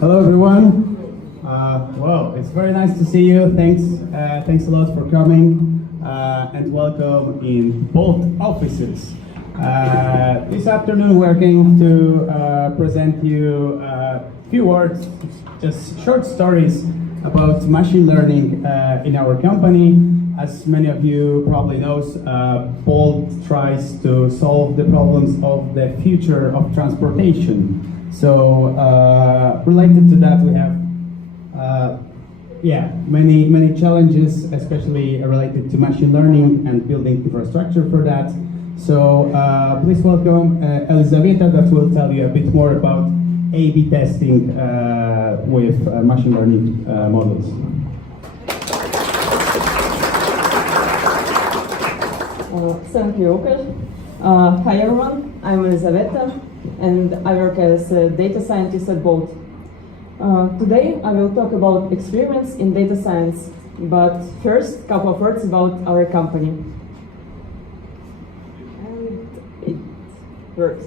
Hello, everyone. Well, it's very nice to see you. Thanks a lot for coming, and welcome in both offices. This afternoon, we're going to present you a few words, just short stories about machine learning in our company. As many of you probably know, Bolt tries to solve the problems of the future of transportation. So related to that, we have many challenges, especially related to machine learning and building infrastructure for that. So please welcome Elizaveta, that will tell you a bit more about A/B testing with machine learning models. Thank you, Lukasz. Hi everyone, I'm Elizaveta and I work as a data scientist at Bolt. Today I will talk about experiments in data science, but first, a couple of words about our company. And it works.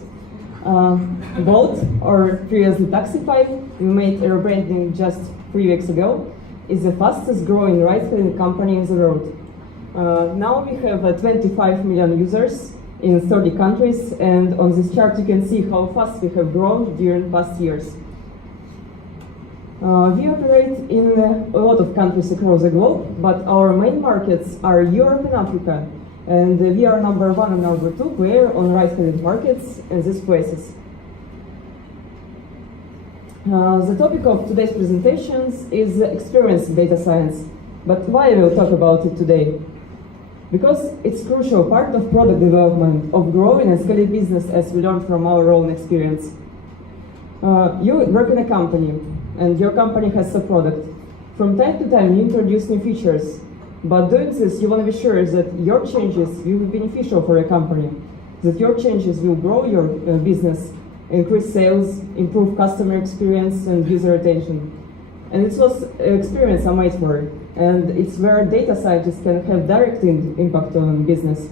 Bolt, or previously Taxify, we made a rebranding just 3 weeks ago, is the fastest growing ride-hailing company in the world. Now we have 25 million users in 30 countries, and on this chart you can see how fast we have grown during past years. We operate in a lot of countries across the globe, but our main markets are Europe and Africa, and we are number 1 and number 2 player on ride-hailing markets in these places. The topic of today's presentations is experience in data science, but why I will talk about it today? Because it's a crucial part of product development, of growing and scaling business, as we learned from our own experience. You work in a company, and your company has a product. From time to time, you introduce new features, but doing this, you want to be sure that your changes will be beneficial for your company, that your changes will grow your business, increase sales, improve customer experience and user retention. And it was an experience I made for it. And it's where data scientists can have direct impact on business.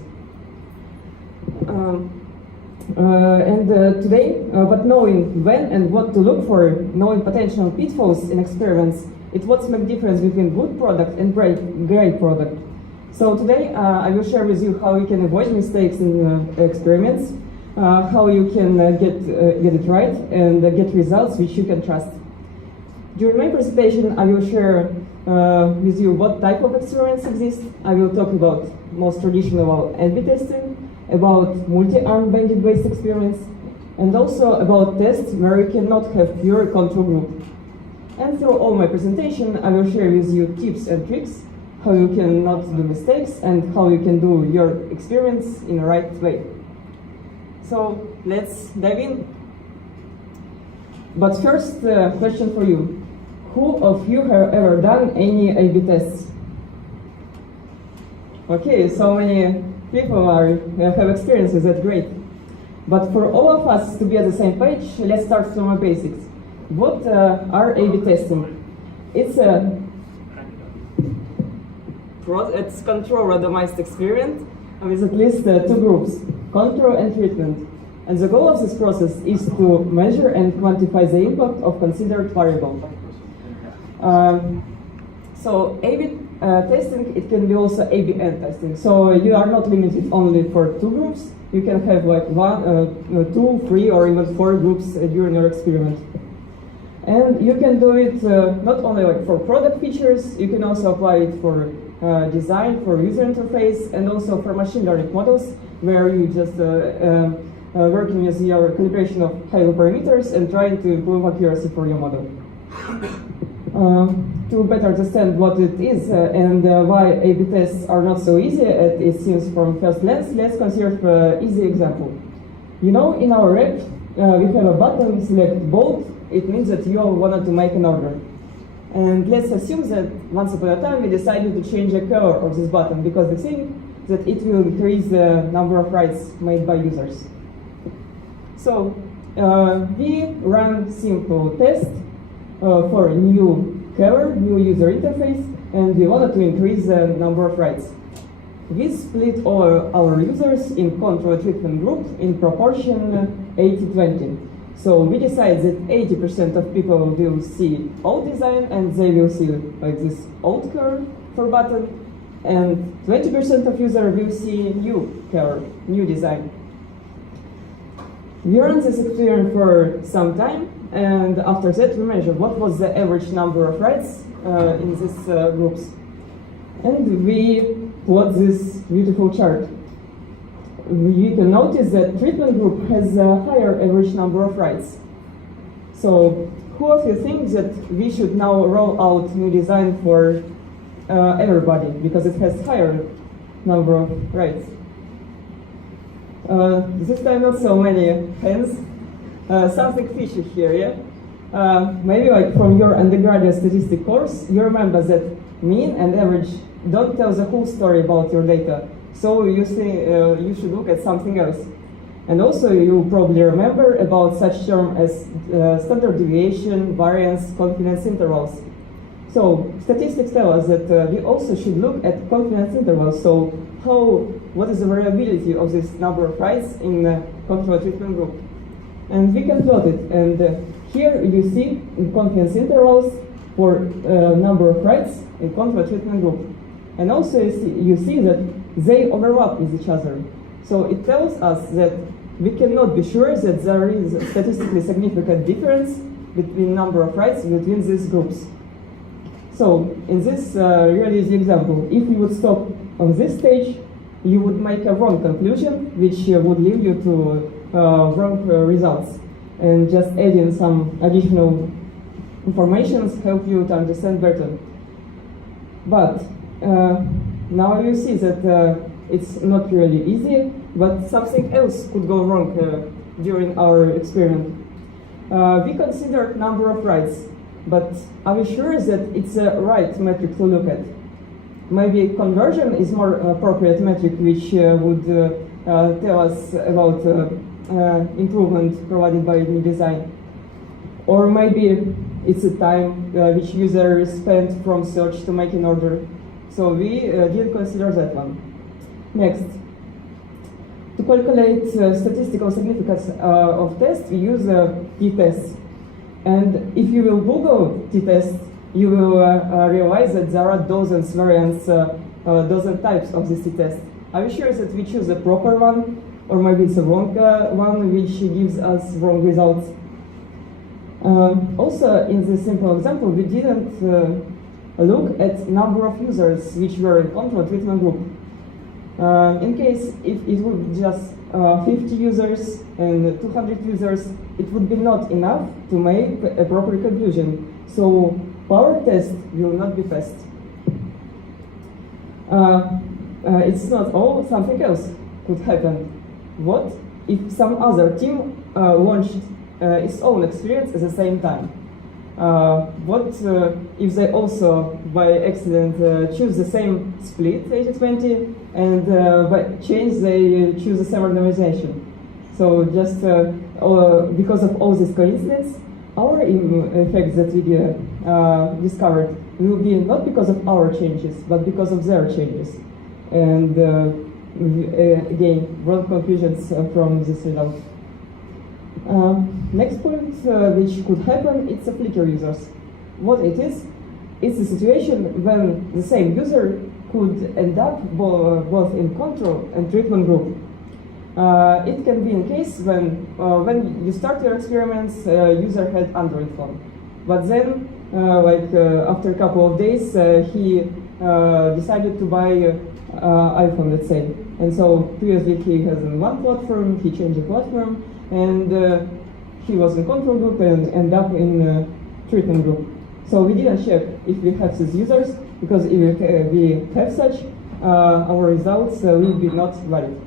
Today, but knowing when and what to look for, knowing potential pitfalls in experiments, it's what makes the difference between good product and great product. So today, I will share with you how you can avoid mistakes in experiments, how you can get it right and get results which you can trust. During my presentation, I will share with you what type of experiments exist. I will talk about most traditional A/B testing, about multi-arm bandit-based experiments, and also about tests where you cannot have pure control group. And through all my presentation, I will share with you tips and tricks, how you can not do mistakes and how you can do your experiments in the right way. So let's dive in. But first, question for you. Who of you have ever done any A/B tests? Okay, so many people have experience with that, great. But for all of us to be at the same page, let's start from the basics. What are A/B testing? It's control randomized experiment with at least 2 groups, control and treatment. And the goal of this process is to measure and quantify the impact of considered variable. So A/B testing, it can be also A/B-end testing. So you are not limited only for 2 groups. You can have like 1, 2, 3, or even 4 groups during your experiment. And you can do it not only like for product features, you can also apply it for design, for user interface, and also for machine learning models, where you just working with your calibration of high-level parameters and trying to improve accuracy for your model. To better understand what it is and why A/B tests are not so easy as it seems from first glance, let's consider an easy example. You know, in our rep, we have a button, select Bolt. It means that you wanted to make an order. And let's assume that once upon a time we decided to change the color of this button because we think that it will increase the number of rides made by users. So we run simple test for a new color, new user interface, and we wanted to increase the number of rides. We split all our users in control treatment group in proportion 80-20. So we decide that 80% of people will see old design and they will see like this old curve for button, and 20% of users will see new curve, new design. We run this experiment for some time, and after that we measure what was the average number of writes in these groups. And we plot this beautiful chart. You can notice that treatment group has a higher average number of writes. So who of you think that we should now roll out new design for everybody because it has higher number of writes? This time not so many hands. Something fishy here, yeah? Maybe like from your undergraduate statistics course, you remember that mean and average don't tell the whole story about your data. So you think you should look at something else. And also you probably remember about such term as standard deviation, variance, confidence intervals. So statistics tell us that we also should look at confidence intervals. So what is the variability of this number of writes in the control treatment group? And we can plot it. And here you see in confidence intervals for number of writes in control treatment group. And also you see that they overlap with each other. So it tells us that we cannot be sure that there is a statistically significant difference between number of writes between these groups. So in this really easy example, if you would stop on this stage, you would make a wrong conclusion, which would lead you to wrong results. And just adding some additional information help you to understand better. But now you see that it's not really easy, but something else could go wrong during our experiment. We considered number of writes, but are we sure that it's a right metric to look at? Maybe conversion is more appropriate metric, which would tell us about improvement provided by new design. Or maybe it's a time which user spent from search to make an order. So we didn't consider that one. Next, to calculate statistical significance of tests, we use t-tests. And if you will Google t-test, you will realize that there are dozens variants, dozen types of this t-test. Are you sure that we choose the proper one, or maybe it's a wrong one which gives us wrong results? Also, in this simple example, we didn't look at number of users which were in control treatment group. In case if it would be just 50 users and 200 users, it would be not enough to make a proper conclusion. So power test will not be passed. It's not all, something else could happen. What if some other team launched its own experience at the same time? What if they also, by accident, choose the same split 80-20 and by change they choose the same randomization? So just because of all these coincidences, our effects that we discovered will be not because of our changes, but because of their changes. And again, wrong conclusions from this result. Next point which could happen, it's a flicker users. What it is, it's a situation when the same user could end up both in control and treatment group. It can be in case when you start your experiments, user had Android phone, but then after a couple of days he decided to buy iPhone, let's say, and so previously he has in one platform, he changed the platform, and he was in control group and ended up in treatment group. So we didn't check if we have these users, because if we have such, our results will be not valid.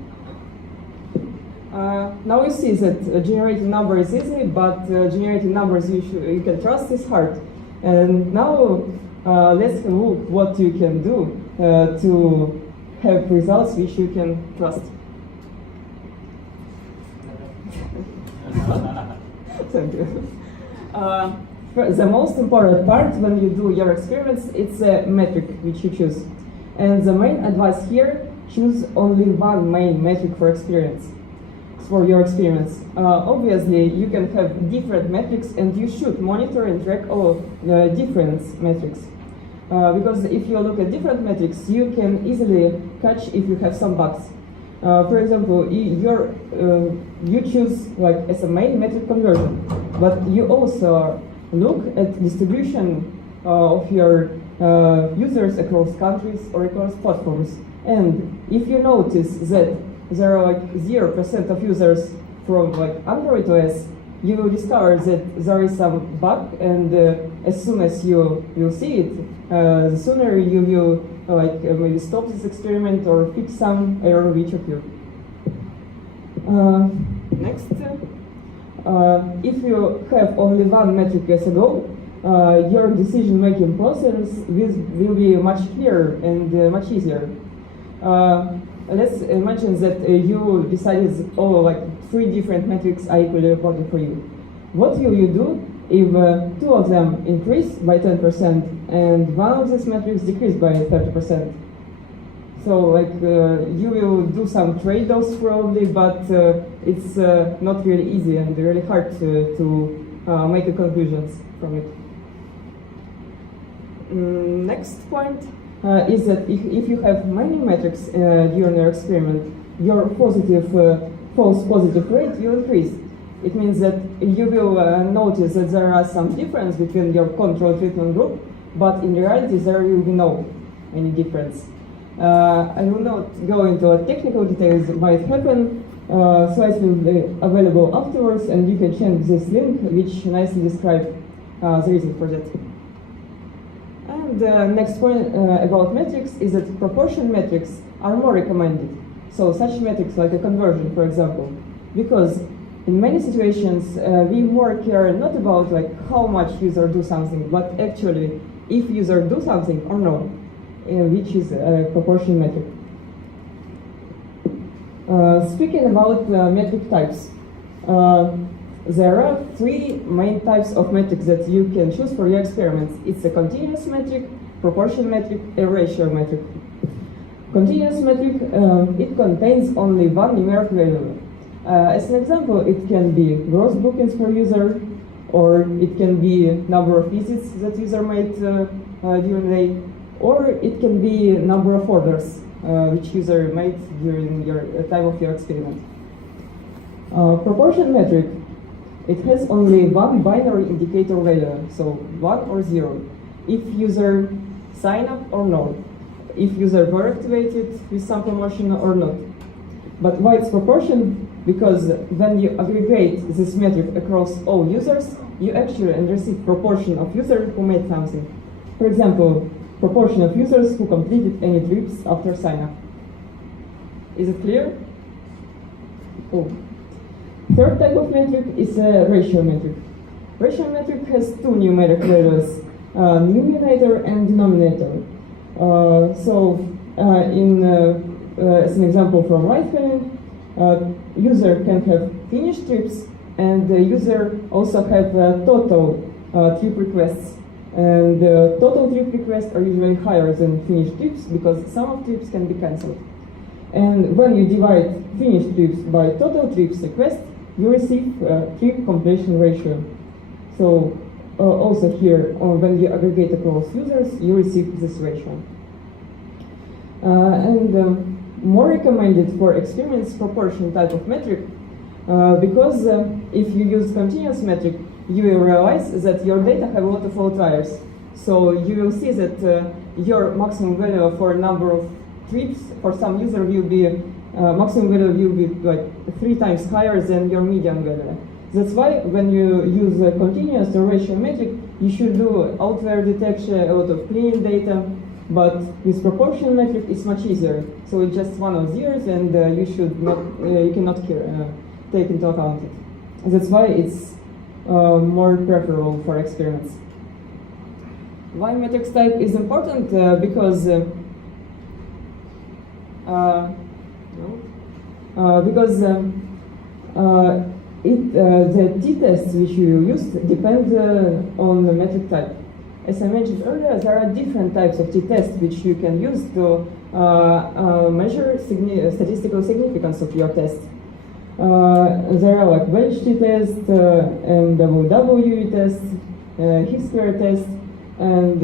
Now we see that generating numbers is easy, but generating numbers you can trust is hard. And now let's look what you can do to have results which you can trust. Thank you. The most important part when you do your experiments, it's a metric which you choose. And the main advice here, choose only one main metric for experience. for your experiments. Obviously, you can have different metrics, and you should monitor and track all the different metrics. Because if you look at different metrics, you can easily catch if you have some bugs. For example, you choose like as a main metric conversion, but you also look at distribution of your users across countries or across platforms. And if you notice that there are like 0% of users from like Android OS, you will discover that there is some bug, and as soon as you will see it, the sooner you will maybe stop this experiment or fix some error which occurred. Next, if you have only one metric as a goal, your decision-making process will be much clearer and much easier. Let's imagine that you decided, oh, like 3 different metrics are equally important for you. What will you do if 2 of them increase by 10% and one of these metrics decrease by 30%? So like you will do some trade-offs probably, but it's not really easy and really hard to make a conclusions from it. Next point is that if you have many metrics during your experiment, your false positive rate will increase. It means that you will notice that there are some difference between your control treatment group, but in reality there will be no any difference. I will not go into technical details why it happened. Slides will be available afterwards, and you can check this link, which nicely describes the reason for that. And the next point about metrics is that proportion metrics are more recommended. So such metrics like a conversion, for example, because in many situations we more care not about like how much user do something, but actually if user do something or not, which is a proportion metric. Speaking about metric types, there are 3 main types of metrics that you can choose for your experiments. It's a continuous metric, proportion metric, a ratio metric. Continuous metric, it contains only one numeric value. As an example, it can be gross bookings per user, or it can be number of visits that user made during the day, or it can be number of orders which user made during your time of your experiment. Proportion metric, it has only one binary indicator value, so 1 or 0. If user sign up or not, if user were activated with some promotion or not. But why it's proportion? Because when you aggregate this metric across all users, you actually receive proportion of users who made something. For example, proportion of users who completed any trips after sign up. Is it clear? Oh. Third type of metric is a ratio metric. Ratio metric has 2 numeric values, numerator and denominator. As an example from right hand, user can have finished trips, and the user also have total trip requests. And total trip requests are usually higher than finished trips because some of trips can be cancelled. And when you divide finished trips by total trips request, you receive trip completion ratio. So also here, when you aggregate across users, you receive this ratio. More recommended for experiment proportion type of metric, because if you use continuous metric, you will realize that your data have a lot of outliers. So you will see that your maximum value for a number of trips for some user will be maximum value will be like 3 times higher than your median value. That's why when you use a continuous or ratio metric, you should do outlier detection, a lot of cleaning data. But with proportion metric, it's much easier. So it's just 1 or 0s, and you cannot take into account it. That's why it's more preferable for experiments. Why metrics type is important? Because the t-tests which you use depend on the metric type. As I mentioned earlier, there are different types of t-tests which you can use to measure statistical significance of your test. There are like velocity test, MWW test, Higgs-square test, and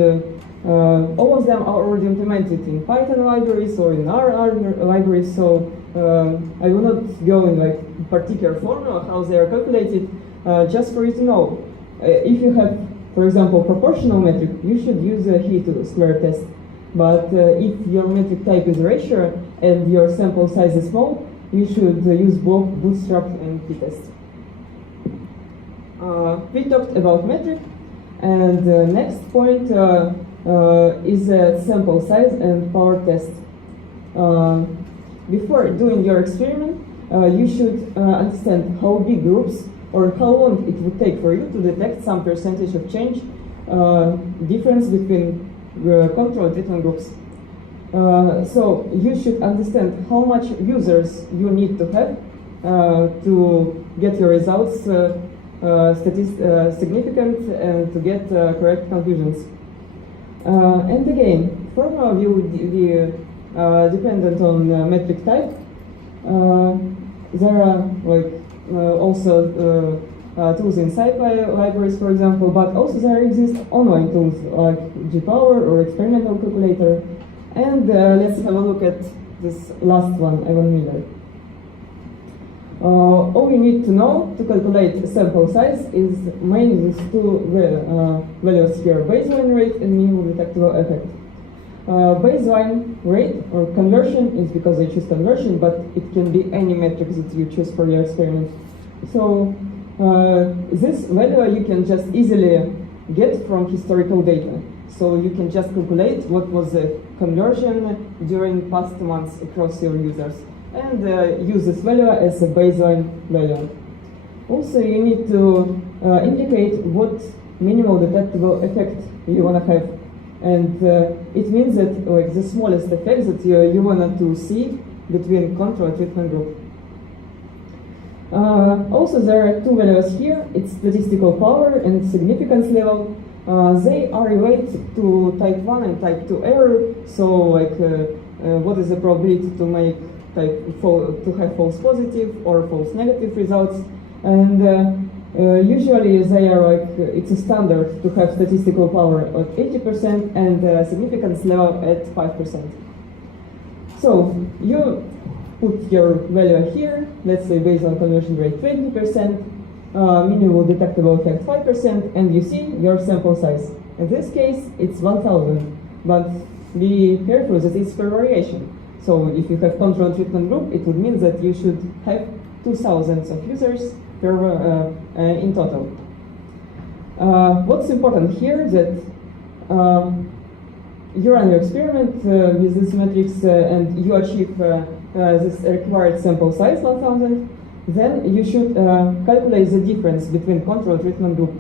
all of them are already implemented in Python libraries or in R libraries. So I will not go in like particular formula how they are calculated. Just for you to know, if you have, for example, proportional metric, you should use a Higgs-square test. But if your metric type is ratio and your sample size is small, you should use both bootstrap and t-test. We talked about metric, and the next point is sample size and power test. Before doing your experiment, you should understand how big groups or how long it would take for you to detect some percentage of change difference between control treatment groups. So you should understand how much users you need to have to get your results significant and to get correct conclusions. And again, formula will be dependent on metric type. There are like also tools in SciPy libraries, for example, but also there exist online tools like gpower or experimental calculator. And let's have a look at this last one, Ivan Miller. All you need to know to calculate sample size is mainly these two values here, baseline rate and minimum detectable effect. Baseline rate or conversion is because I choose conversion, but it can be any metric that you choose for your experiment. So this value you can just easily get from historical data. So you can just calculate what was the conversion during past months across your users and use this value as a baseline value. Also, you need to indicate what minimal detectable effect you want to have. And it means that like the smallest effect that you want to see between control and treatment group. Also, there are two values here. It's statistical power and significance level. They are related to type 1 and type 2 error. So, like, what is the probability to make to have false positive or false negative results? And usually they are like, it's a standard to have statistical power at 80% and significance level at 5%. So you put your value here, let's say based on conversion rate 20%, minimal detectable effect 5%, and you see your sample size. In this case, it's 1000, but be careful that it's per variation. So if you have control treatment group, it would mean that you should have 2000 of users per, in total. What's important here that you run your experiment with this matrix and you achieve this required sample size 1000, then you should calculate the difference between control treatment group.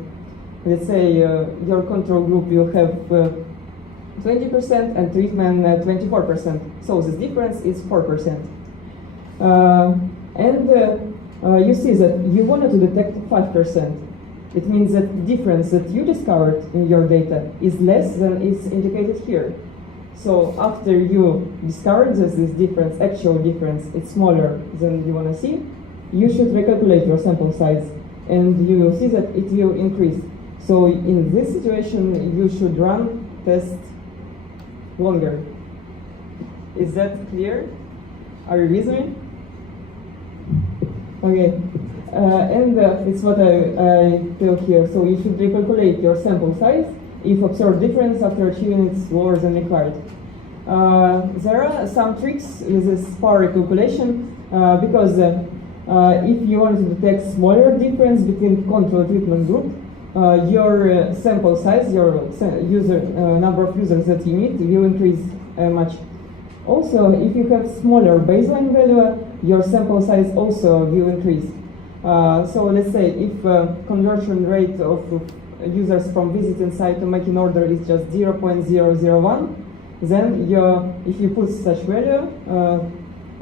Let's say your control group will have 20% and treatment 24%. So this difference is 4%. You see that you wanted to detect 5%. It means that difference that you discovered in your data is less than is indicated here. So after you discovered this difference, actual difference, it's smaller than you want to see, you should recalculate your sample size and you will see that it will increase. So in this situation, you should run test longer. Is that clear? Are you with me? Okay. It's what I tell here. So you should recalculate your sample size if observed difference after achieving it's lower than required. There are some tricks with this power recalculation because if you want to detect smaller difference between control treatment group, your sample size, your number of users that you need will increase much. Also, if you have smaller baseline value, your sample size also will increase. So let's say if conversion rate of users from visiting site to making order is just 0.001, then if you put such value,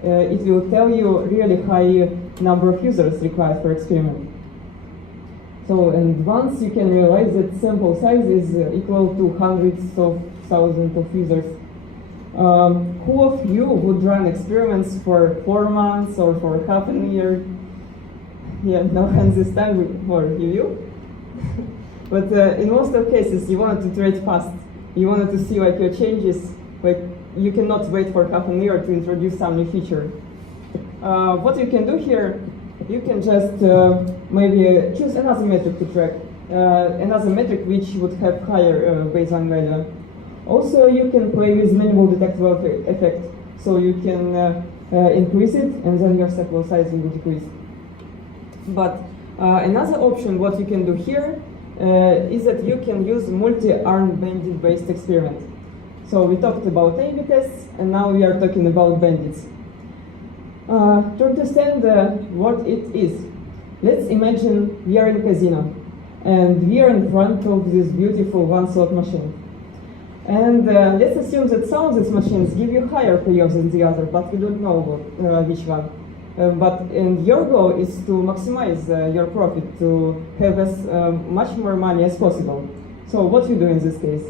it will tell you really high number of users required for experiment. So, and once you can realize that sample size is equal to hundreds of thousands of users. Who of you would run experiments for 4 months or for half a year? yeah, no hands this time for review. But in most of cases, you wanted to iterate fast. You wanted to see like your changes, like you cannot wait for half an year to introduce some new feature. What you can do here, you can just maybe choose another metric to track, another metric which would have higher baseline value. Also, you can play with minimal detectable effect, so you can increase it and then your sample size will decrease. But another option, what you can do here, is that you can use multi-arm bandit-based experiment. So we talked about A/B tests, and now we are talking about bandits. To understand what it is, let's imagine we are in a casino, and we are in front of this beautiful one-slot machine. And let's assume that some of these machines give you higher payoffs than the other, but we don't know which one. And your goal is to maximize your profit, to have as much more money as possible. So what you do in this case?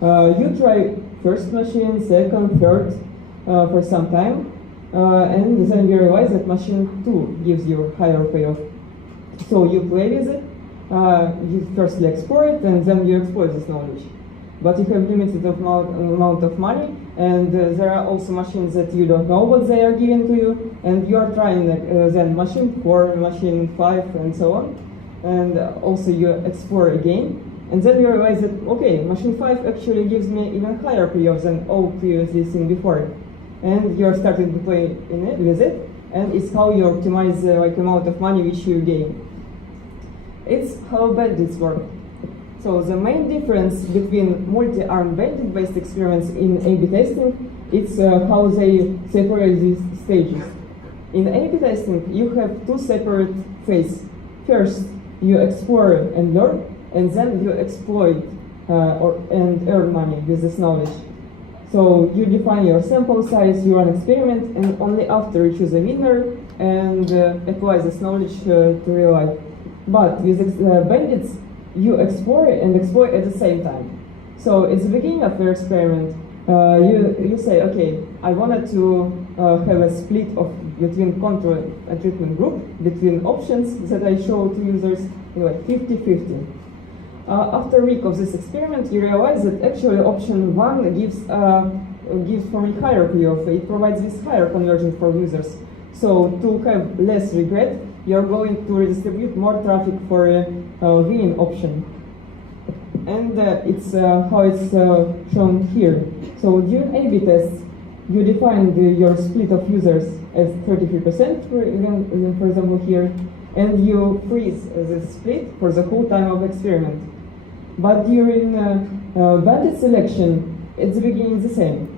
You try first machine, second, third for some time, and then you realize that machine 2 gives you higher payoff. So you play with it, you firstly explore it, and then you exploit this knowledge. But you have limited amount of money, and there are also machines that you don't know what they are giving to you, and you are trying then machine 4, machine 5, and so on. And also you explore again, and then you realize that, okay, machine 5 actually gives me even higher payoffs than all previously seen before. And you're starting to play with it, and it's how you optimize the amount of money which you gain. It's how bandits work. So the main difference between multi-arm bandit-based experiments in A/B testing is how they separate these stages. In A/B testing, you have two separate phases. First, you explore and learn, and then you exploit and earn money with this knowledge. So you define your sample size, you run experiment, and only after you choose a winner and apply this knowledge to real life. But with bandits, you explore and exploit at the same time. So at the beginning of your experiment, you say, okay, I wanted to have a split between control and treatment group, between options that I show to users, like 50-50. After a week of this experiment, you realize that actually option 1 gives for me higher payoff. It provides this higher conversion for users. So to have less regret, you're going to redistribute more traffic for a winning option. And it's how it's shown here. So during A/B tests, you define your split of users as 33%, for example here, and you freeze this split for the whole time of experiment. But during bandit selection, at the beginning it's the same.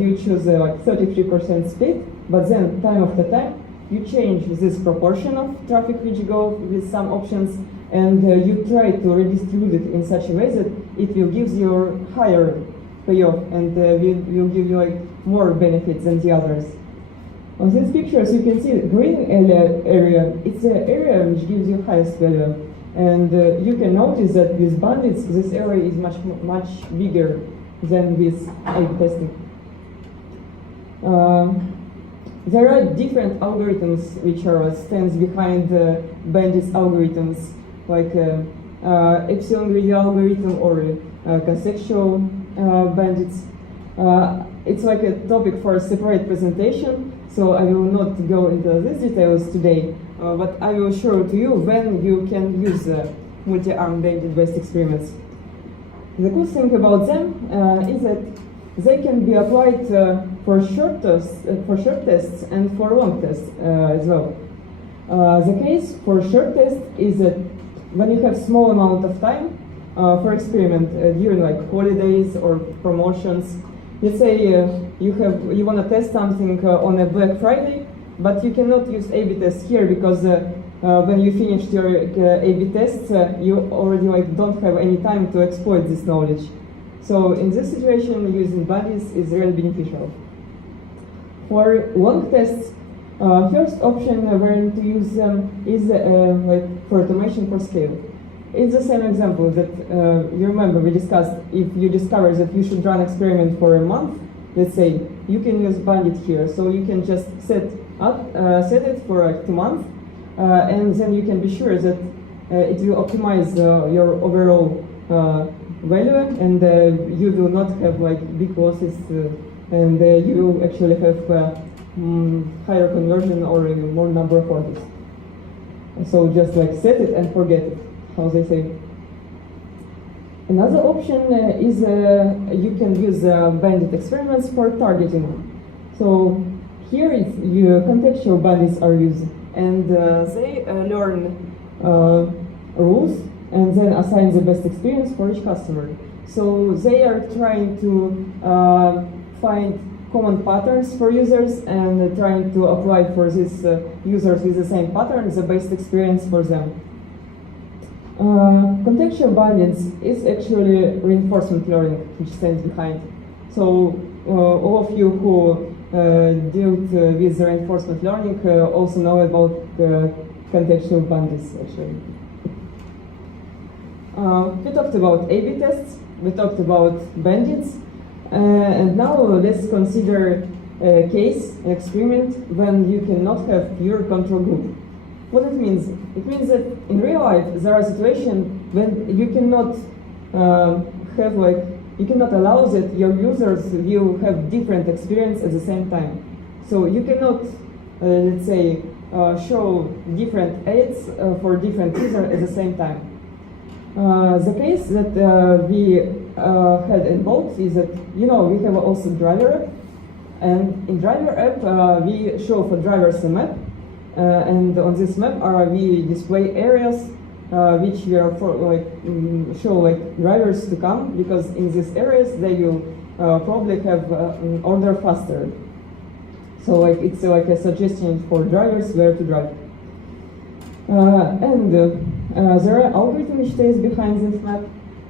You choose like 33% split, but then time after time, you change this proportion of traffic which go with some options, and you try to redistribute it in such a way that it will give you higher payoff and will give you like more benefits than the others. On these pictures, you can see the green area. It's the area which gives you highest value, and you can notice that with bandits, this area is much bigger than with A/B testing. There are different algorithms which stands behind bandits algorithms, like epsilon greedy algorithm or conceptual bandits. It's like a topic for a separate presentation, so I will not go into these details today, but I will show to you when you can use multi-arm bandit-based experiments. The good thing about them is that they can be applied for short tests and for long tests as well. The case for short test is that when you have small amount of time for experiment during like holidays or promotions. Let's say you want to test something on a Black Friday, but you cannot use A/B tests here because when you finished your A/B tests, you already don't have any time to exploit this knowledge. So in this situation, using bandits is really beneficial. For long tests, first option where to use them is for automation for scale. It's the same example that you remember we discussed. If you discover that you should run experiment for a month, let's say, you can use bandit here. So you can just set it for 2 months, and then you can be sure that it will optimize your overall value, and you will not have like big losses, and you will actually have higher conversion or more number of orders. So just like set it and forget it, how they say. Another option is you can use bandit experiments for targeting. So here your contextual bandits are used, and they learn rules and then assign the best experience for each customer. So they are trying to find common patterns for users and trying to apply for these users with the same pattern the best experience for them. Contextual bandits is actually reinforcement learning which stands behind. So all of you who dealt with the reinforcement learning also know about contextual bandits actually. We talked about A/B tests, we talked about bandits, and now let's consider a case, an experiment, when you cannot have pure control group. What it means? It means that in real life there are situations when you cannot you cannot allow that your users will have different experience at the same time. So you cannot, let's say, show different ads for different users at the same time. The case that we had involved is that, we have also driver app, and in driver app we show for drivers a map, and on this map we display areas which we are show drivers to come, because in these areas they will probably have order faster. So it's like a suggestion for drivers where to drive. There are algorithm which stays behind this map,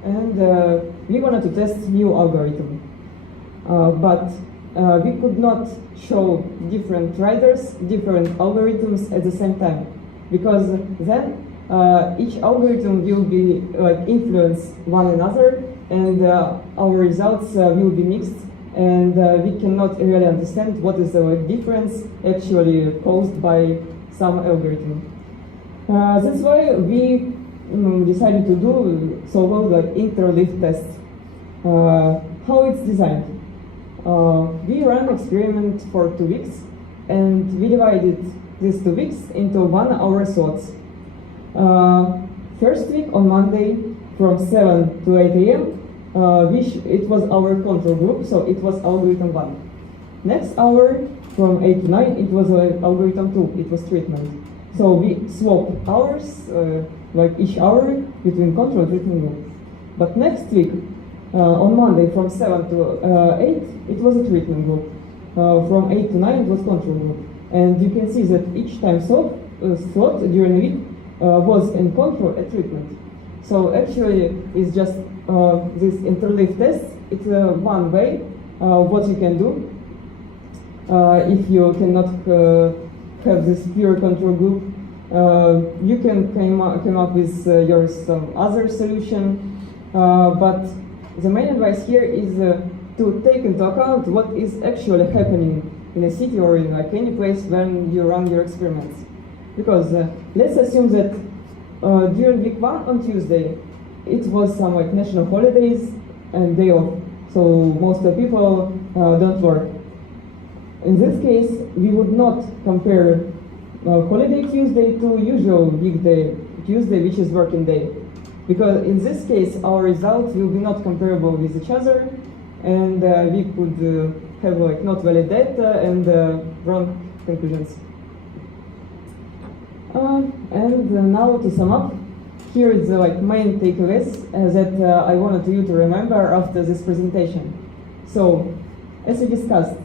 and we wanted to test new algorithm. But we could not show different riders, different algorithms at the same time, because then each algorithm will be influence one another, and our results will be mixed, and we cannot really understand what is the difference actually caused by some algorithm. That's why we decided to do so-called interleaf test. How it's designed? We ran experiment for 2 weeks, and we divided these 2 weeks into 1 hour slots. First week on Monday from 7 to 8 a.m. It was our control group, so it was algorithm 1. Next hour from 8 to 9 it was algorithm 2, it was treatment. So we swapped hours, each hour between control and treatment group. But next week, on Monday from 7 to 8, it was a treatment group. From 8 to 9, it was control group. And you can see that each time slot during the week was in control and treatment. So actually, it's just this interleaf test. It's one way what you can do if you cannot have this pure control group. You can come up with some other solution, but the main advice here is to take into account what is actually happening in a city or in any place when you run your experiments. Because let's assume that during week 1 on Tuesday, it was some national holidays and day off, so most of the people don't work. In this case, we would not compare holiday Tuesday to usual weekday Tuesday, which is working day, because in this case our results will be not comparable with each other, and we could have not valid data and wrong conclusions. And now to sum up, here is the main takeaways that I wanted you to remember after this presentation. So, as we discussed,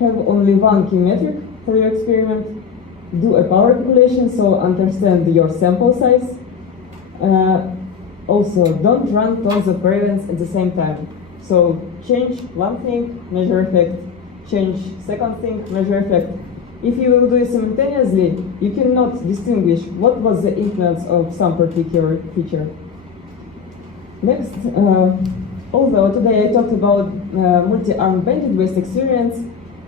have only one key metric for your experiment. Do a power calculation, so understand your sample size. Also, don't run tons of variants at the same time. So change one thing, measure effect. Change second thing, measure effect. If you will do it simultaneously, you cannot distinguish what was the influence of some particular feature. Next, although today I talked about multi-arm bandit-based experience,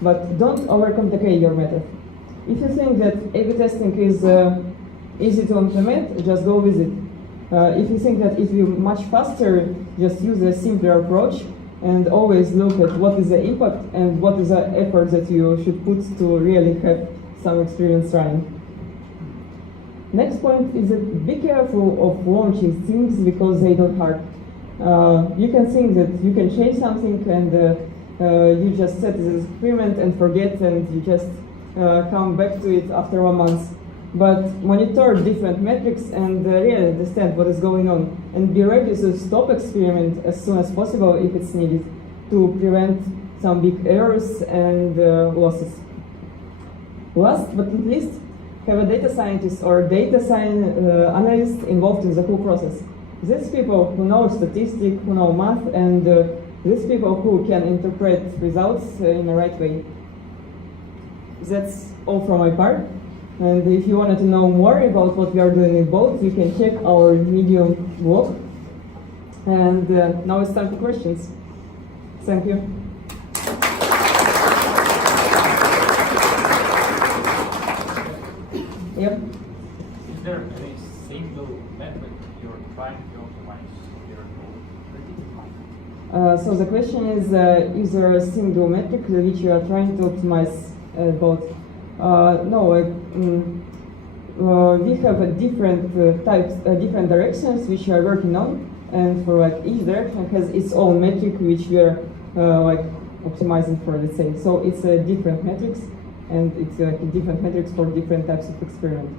but don't overcomplicate your method. If you think that A/B testing is easy to implement, just go with it. If you think that it will be much faster, just use a simpler approach and always look at what is the impact and what is the effort that you should put to really have some experience running. Next point is that be careful of launching things because they don't hurt. You can think that you can change something and you just set this experiment and forget and you just come back to it after 1 month. But monitor different metrics and really understand what is going on and be ready to stop experiment as soon as possible if it's needed to prevent some big errors and losses. Last but not least, have a data scientist or data science analyst involved in the whole process. These people who know statistics, who know math, and these people who can interpret results in the right way. That's all from my part. And if you wanted to know more about what we are doing in both, you can check our Medium blog. And now it's time for questions. Thank you. Yep. Is there any single method you're trying to optimize your So the question is there a single metric which you are trying to optimize about? No, we have a different types, different directions which we are working on, and for like each direction has its own metric which we are like optimizing for, let's say. So it's different metrics, and it's different metrics for different types of experiment.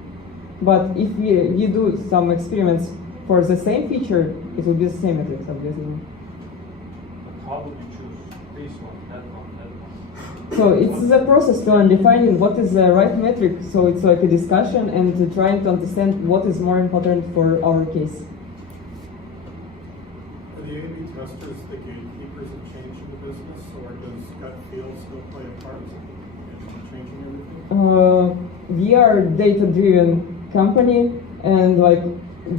But if we do some experiments for the same feature, it will be the same metrics, obviously. How would you choose this one, that one, that one? So it's the process to defining what is the right metric. So it's like a discussion and to trying to understand what is more important for our case. Are the A/B testers the gatekeepers of change in the business, or does gut feel still play a part in changing everything? We are data-driven company, and like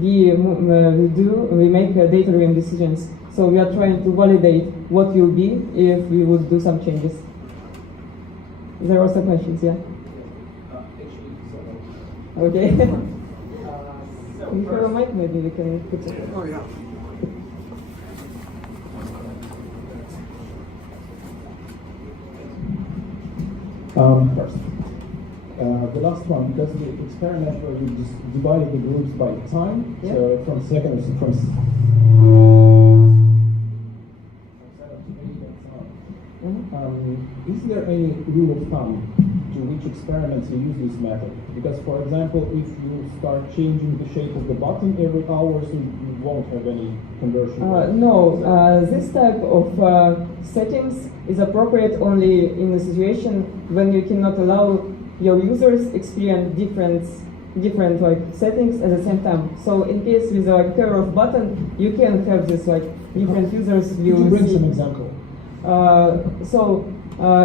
we make data-driven decisions. So we are trying to validate what will be if we would do some changes. There are some questions, yeah? Okay. If you have a mic, maybe we can put it. Oh, yeah. First, the last one, because the experiment where we just divided the groups by time, Yeah. so from seconds to from 7 to 8 and so on. Is there any rule of thumb to which experiments you use this method? Because, for example, if you start changing the shape of the button every hour, so you won't have any conversion. No, this type of settings is appropriate only in a situation when you cannot allow your users experience different like settings at the same time. So in case with a pair of button, you can have this like different users view. Could you bring some example?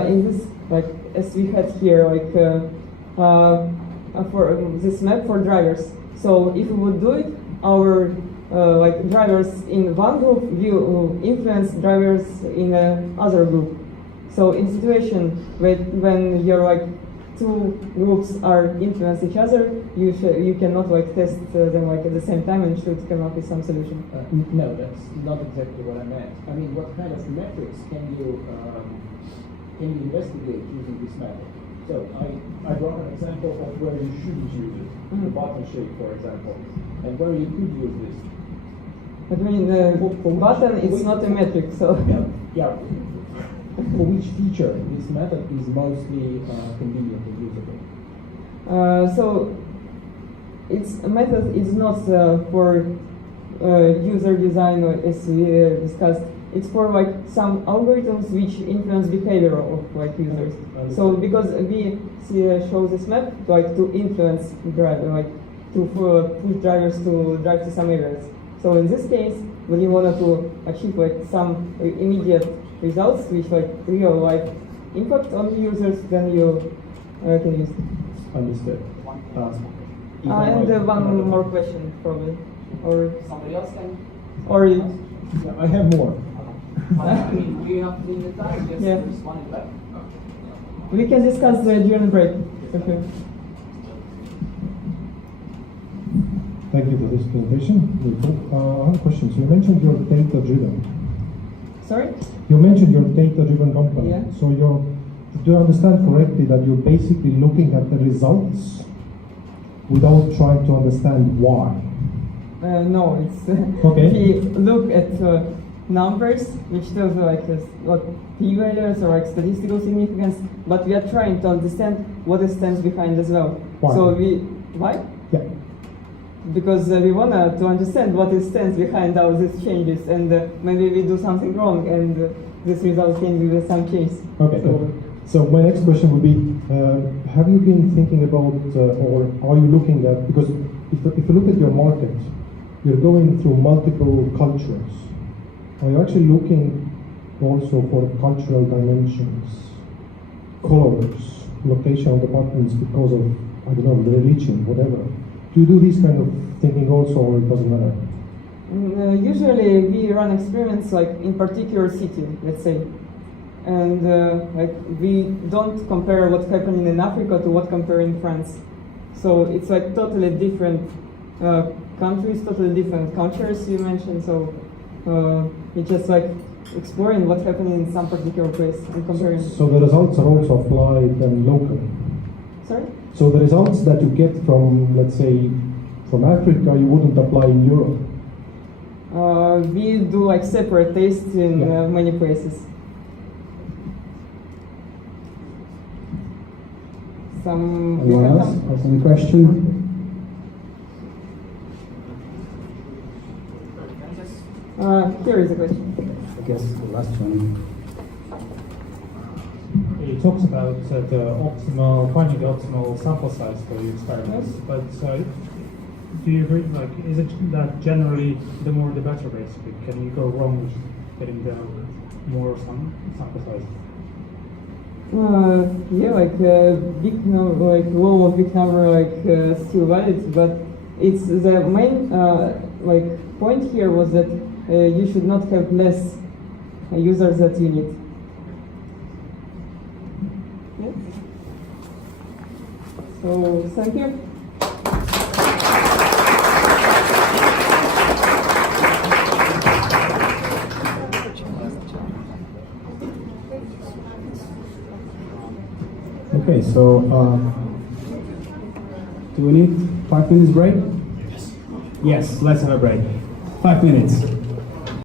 In this, like as we had here, like for this map for drivers. So if we would do it, our like drivers in one group will influence drivers in another group. So in situation when your like two groups are influence each other, you cannot like test them like at the same time and should come up with some solution. No, that's not exactly what I meant. I mean, what kind of metrics can you investigate using this method? So I brought an example of where you shouldn't use it, the button shape, for example, and where you could use this. But I mean, the button is not a metric, so. Yeah. For which feature this method is mostly convenient and usable? So its method is not for user design, or as we discussed. It's for like some algorithms which influence behavior of like users. So because we show this map like to influence driver, like to push drivers to drive to some areas. So in this case, when you wanted to achieve like some immediate results which like real life impact on users, then you can use it. Understood. And one more question probably, or Somebody else can. or Yeah, I have more. I mean, we have limited time. Yes, Yeah. there's one left. we can discuss during break. Okay. Thank you for this presentation. I have a question. So you mentioned you're data-driven. Sorry? You mentioned you're a data-driven company. Yeah. So do I understand correctly that you're basically looking at the results without trying to understand why? No, it's Okay. we look at numbers, which tells like what p-values or like statistical significance, but we are trying to understand what stands behind as well. Why? So why? Yeah. Because we want to understand what stands behind all these changes, and maybe we do something wrong, and this results in with some change. Okay. So my next question would be, have you been thinking about, or are you looking at, because if you look at your market, you're going through multiple cultures. Are you actually looking also for cultural dimensions, colors, location of the buttons because of, I don't know, the religion, whatever? Do you do this kind of thinking also, or it doesn't matter? Usually we run experiments like in particular city, let's say. And like we don't compare what's happening in Africa to what comparing in France. So it's like totally different countries, totally different cultures you mentioned. So it's just like exploring what's happening in some particular place and comparing. So the results are also applied and local. Sorry? So the results that you get from, let's say, from Africa, you wouldn't apply in Europe. We do like separate tastes in many places. Anyone else has any question? Here is a question. I guess the last one. It talks about finding the optimal sample size for your experiments, but do you agree, like, is it that generally the more the better, basically? Can you go wrong with getting the more sample size? Yeah, like big number, like low of big number, like still valid, but it's the main like point here was that you should not have less users that you need. Yeah. So thank you. Okay, so do we need 5 minutes break? Yes. Yes, let's have a break. 5 minutes.